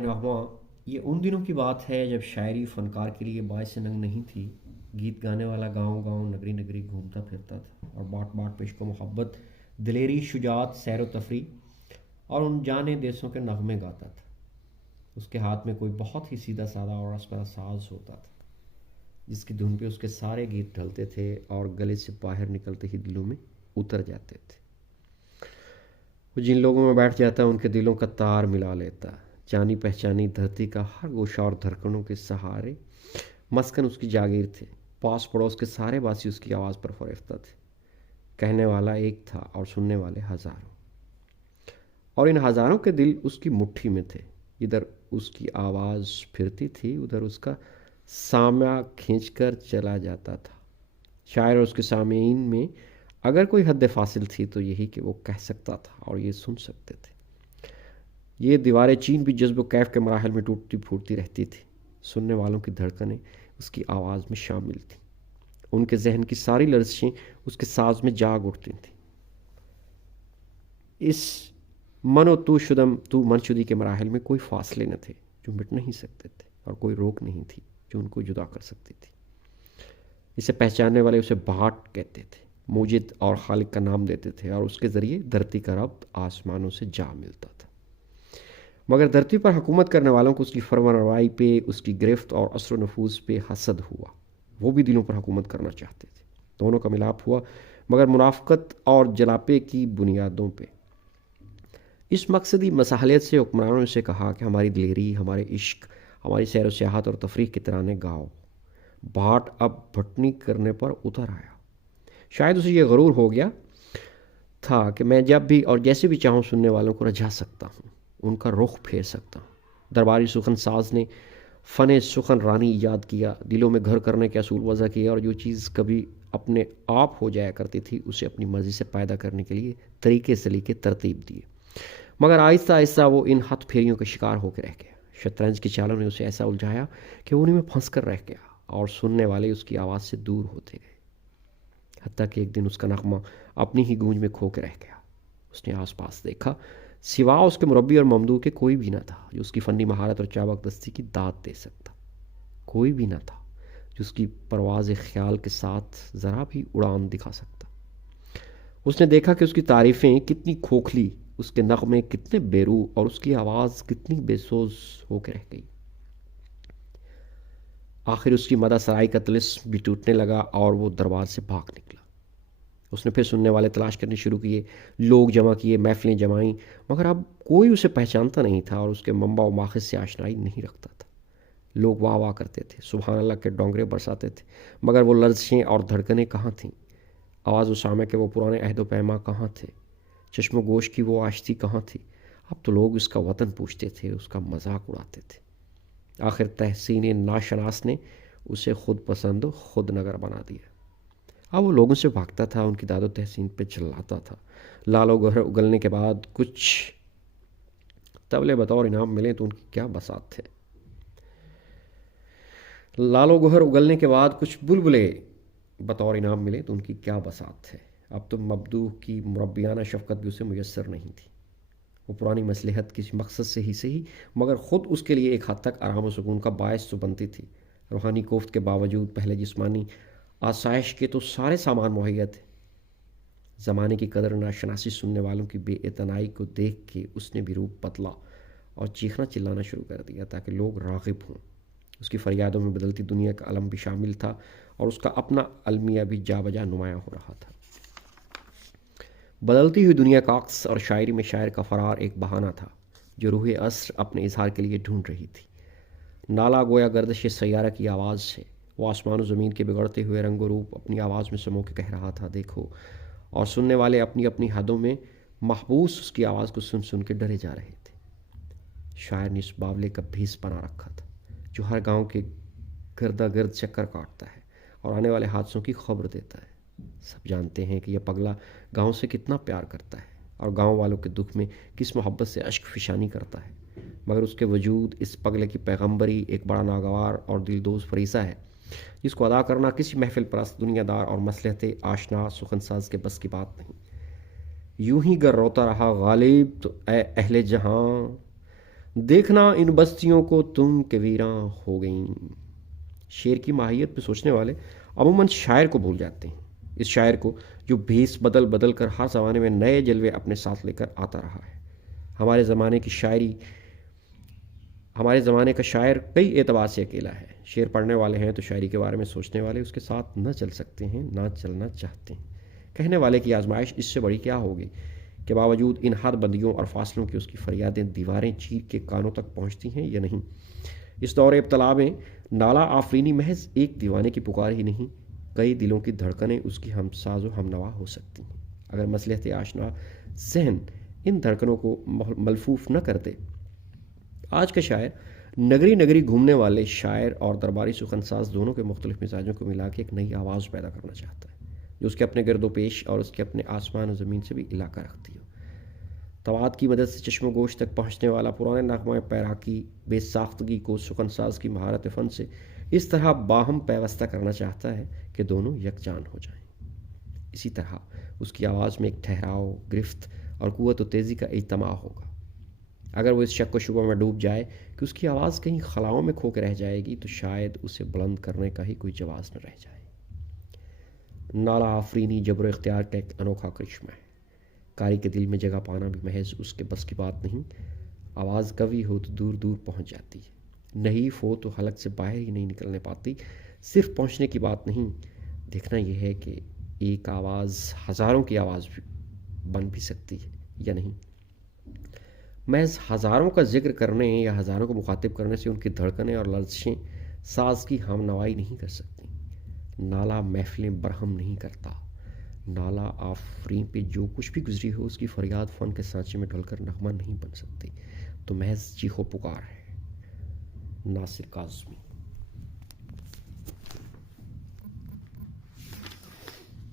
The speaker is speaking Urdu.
نغمہ یہ ان دنوں کی بات ہے جب شاعری فنکار کے لیے باعث ننگ نہیں تھی۔ گیت گانے والا گاؤں گاؤں نگری نگری گھومتا پھرتا تھا اور باٹ باٹ پہ عشق و محبت، دلیری، شجاعت، سیر و تفریح اور ان جانے دیسوں کے نغمے گاتا تھا۔ اس کے ہاتھ میں کوئی بہت ہی سیدھا سادہ اور اسپرا ساز ہوتا تھا جس کی دھن پہ اس کے سارے گیت ڈھلتے تھے اور گلے سے باہر نکلتے ہی دلوں میں اتر جاتے تھے۔ وہ جن لوگوں میں بیٹھ جاتا ان کے دلوں کا تار ملا لیتا۔ جانی پہچانی دھرتی کا ہر گوشہ اور دھڑکنوں کے سہارے مسکن اس کی جاگیر تھے۔ پاس پڑوس کے سارے باسی اس کی آواز پر فریفتہ تھے۔ کہنے والا ایک تھا اور سننے والے ہزاروں، اور ان ہزاروں کے دل اس کی مٹھی میں تھے۔ ادھر اس کی آواز پھرتی تھی، ادھر اس کا سامع کھینچ کر چلا جاتا تھا۔ شاعر اور اس کے سامعین میں اگر کوئی حد فاصل تھی تو یہی کہ وہ کہہ سکتا تھا اور یہ سن سکتے تھے۔ یہ دیواریں چین بھی جذب و کیف کے مراحل میں ٹوٹتی پھوٹتی رہتی تھی۔ سننے والوں کی دھڑکنیں اس کی آواز میں شامل تھیں۔ ان کے ذہن کی ساری لرزشیں اس کے ساز میں جاگ اٹھتی تھیں۔ اس من و تو من شدی کے مراحل میں کوئی فاصلے نہ تھے جو مٹ نہیں سکتے تھے، اور کوئی روک نہیں تھی جو ان کو جدا کر سکتی تھی۔ اسے پہچاننے والے اسے بھاٹ کہتے تھے، موجد اور خالق کا نام دیتے تھے، اور اس کے ذریعے دھرتی کا ربط آسمانوں سے جا ملتا تھا۔ مگر دھرتی پر حکومت کرنے والوں کو اس کی فرمانروائی پہ، اس کی گرفت اور اثر و نفوذ پہ حسد ہوا۔ وہ بھی دلوں پر حکومت کرنا چاہتے تھے۔ دونوں کا ملاپ ہوا، مگر منافقت اور جلاپے کی بنیادوں پہ۔ اس مقصدی مصالحت سے حکمرانوں نے اسے کہا کہ ہماری دلیری، ہمارے عشق، ہماری سیر و سیاحت اور تفریح کے ترانے گاؤ۔ بھاٹ اب بھٹنی کرنے پر اتر آیا۔ شاید اسے یہ غرور ہو گیا تھا کہ میں جب بھی اور جیسے بھی چاہوں سننے والوں کو رجھا سکتا ہوں، ان کا رخ پھیر سکتا ہوں۔ درباری سخن ساز نے فن سخن رانی ایجاد کیا، دلوں میں گھر کرنے کے اصول وضع کیے، اور جو چیز کبھی اپنے آپ ہو جایا کرتی تھی اسے اپنی مرضی سے پیدا کرنے کے لیے طریقے سلیقے ترتیب دیے۔ مگر آہستہ آہستہ وہ ان ہتھ پھیریوں کا شکار ہو کے رہ گیا۔ شطرنج کی چالوں نے اسے ایسا الجھایا کہ وہ انہیں میں پھنس کر رہ گیا، اور سننے والے اس کی آواز سے دور ہوتے گئے، حتیٰ کہ ایک دن اس کا نغمہ اپنی ہی گونج میں کھو کے رہ گیا۔ اس نے آس پاس دیکھا، سوا اس کے مربی اور ممدوح کے کوئی بھی نہ تھا جو اس کی فنی مہارت اور چابک دستی کی داد دے سکتا۔ کوئی بھی نہ تھا جو اس کی پرواز خیال کے ساتھ ذرا بھی اڑان دکھا سکتا۔ اس نے دیکھا کہ اس کی تعریفیں کتنی کھوکھلی، اس کے نغمے کتنے بے روح، اور اس کی آواز کتنی بے سوز ہو کے رہ گئی۔ آخر اس کی مدح سرائی کا طلسم بھی ٹوٹنے لگا اور وہ دربار سے بھاگ نکلا۔ اس نے پھر سننے والے تلاش کرنے شروع کیے، لوگ جمع کیے، محفلیں جمائیں، مگر اب کوئی اسے پہچانتا نہیں تھا اور اس کے منبع و ماخذ سے آشنائی نہیں رکھتا تھا۔ لوگ واہ واہ کرتے تھے، سبحان اللہ کے ڈونگرے برساتے تھے، مگر وہ لرزشیں اور دھڑکنیں کہاں تھیں؟ آواز و سامع کے وہ پرانے عہد و پیما کہاں تھے؟ چشم و گوش کی وہ آشتی کہاں تھی؟ اب تو لوگ اس کا وطن پوچھتے تھے، اس کا مذاق اڑاتے تھے۔ آخر تحسین ناشناس نے اسے خود پسند و خود نگر بنا دیا۔ اب وہ لوگوں سے بھاگتا تھا، ان کی داد و تحسین پہ چلاتا تھا۔ لال و گوہر اگلنے کے بعد کچھ طبلے بطور انعام ملے تو ان کی کیا بساط تھے۔ لال و گوہر اگلنے کے بعد کچھ بلبلے بطور انعام ملے تو ان کی کیا بساط تھے۔ اب تو مبدوح کی مربیانہ شفقت بھی اسے میسر نہیں تھی۔ وہ پرانی مصلحت کسی مقصد سے ہی صحیح، مگر خود اس کے لیے ایک حد تک آرام و سکون کا باعث تو بنتی تھی۔ روحانی کوفت کے باوجود پہلے جسمانی آسائش کے تو سارے سامان مہیا تھے۔ زمانے کی قدر ناشناسی سننے والوں کی بے اعتنائی کو دیکھ کے اس نے بھی روپ بدلا اور چیخنا چلانا شروع کر دیا تاکہ لوگ راغب ہوں۔ اس کی فریادوں میں بدلتی دنیا کا علم بھی شامل تھا، اور اس کا اپنا المیہ بھی جا بجا نمایاں ہو رہا تھا۔ بدلتی ہوئی دنیا کا عکس اور شاعری میں شاعر کا فرار ایک بہانہ تھا جو روح عصر اپنے اظہار کے لیے ڈھونڈ رہی تھی۔ نالا گویا گردش سیارہ کی آواز سے، وہ آسمان و زمین کے بگڑتے ہوئے رنگ و روپ اپنی آواز میں سمو کے کہہ رہا تھا، دیکھو، اور سننے والے اپنی اپنی حدوں میں محبوس اس کی آواز کو سن سن کے ڈرے جا رہے تھے۔ شاعر نے اس باولے کا بھیس بنا رکھا تھا جو ہر گاؤں کے گردا گرد چکر کاٹتا ہے اور آنے والے حادثوں کی خبر دیتا ہے۔ سب جانتے ہیں کہ یہ پگلا گاؤں سے کتنا پیار کرتا ہے اور گاؤں والوں کے دکھ میں کس محبت سے اشک فشانی کرتا ہے، مگر اس کے وجود اس پگلے کی پیغمبری ایک بڑا ناگوار اور دلدوز فریضہ ہے جس کو ادا کرنا کسی محفل پرست دنیا دار اور مصلحت آشنا سخن ساز کے بس کی بات نہیں۔ یوں ہی گر روتا رہا غالب تو اے اہل جہاں، دیکھنا ان بستیوں کو تم کہ ویراں ہو گئیں۔ شعر کی ماہیت پہ سوچنے والے عموماً شاعر کو بھول جاتے ہیں، اس شاعر کو جو بھیس بدل بدل کر ہر زمانے میں نئے جلوے اپنے ساتھ لے کر آتا رہا ہے۔ ہمارے زمانے کا شاعر کئی اعتبار سے اکیلا ہے۔ شعر پڑھنے والے ہیں تو شاعری کے بارے میں سوچنے والے اس کے ساتھ نہ چل سکتے ہیں، نہ چلنا چاہتے ہیں۔ کہنے والے کی آزمائش اس سے بڑی کیا ہوگی کہ باوجود ان حد بندیوں اور فاصلوں کی اس کی فریادیں دیواریں چیر کے کانوں تک پہنچتی ہیں یا نہیں۔ اس دور ابتلا میں نالا آفرینی محض ایک دیوانے کی پکار ہی نہیں، کئی دلوں کی دھڑکنیں اس کی ہم ساز و ہم نوا ہو سکتی ہیں۔ اگر مصلحت آشنا ذہن ان دھڑکنوں کو ملفوف نہ کر دے۔ آج کا شاعر نگری نگری گھومنے والے شاعر اور درباری سخن ساز دونوں کے مختلف مزاجوں کو ملا کے ایک نئی آواز پیدا کرنا چاہتا ہے، جو اس کے اپنے گرد و پیش اور اس کے اپنے آسمان و زمین سے بھی علاقہ رکھتی ہو۔ تواد کی مدد سے چشم و گوش تک پہنچنے والا پرانے نغمہ پیرا کی بے ساختگی کو سخن ساز کی مہارت فن سے اس طرح باہم پیوستہ کرنا چاہتا ہے کہ دونوں یکجان ہو جائیں۔ اسی طرح اس کی آواز میں ایک ٹھہراؤ، گرفت اور قوت و تیزی کا اجتماع ہوگا۔ اگر وہ اس شک و شبہ میں ڈوب جائے کہ اس کی آواز کہیں خلاؤں میں کھو کے رہ جائے گی تو شاید اسے بلند کرنے کا ہی کوئی جواز نہ رہ جائے۔ نالا آفرینی جبر و اختیار کا ایک انوکھا کرشمہ ہے۔ قاری کے دل میں جگہ پانا بھی محض اس کے بس کی بات نہیں۔ آواز قوی ہو تو دور دور پہنچ جاتی ہے، نحیف ہو تو حلق سے باہر ہی نہیں نکلنے پاتی۔ صرف پہنچنے کی بات نہیں، دیکھنا یہ ہے کہ ایک آواز ہزاروں کی آواز بن بھی سکتی ہے یا نہیں۔ محض ہزاروں کا ذکر کرنے یا ہزاروں کو مخاطب کرنے سے ان کی دھڑکنیں اور لرزشیں ساز کی ہم نوائی نہیں کر سکتی۔ نالا محفلیں برہم نہیں کرتا۔ نالا آفرین پہ جو کچھ بھی گزری ہو اس کی فریاد فن کے سانچے میں ڈھل کر نغمہ نہیں بن سکتی، تو محض چیخو پکار ہے۔ ناصر کاظمی۔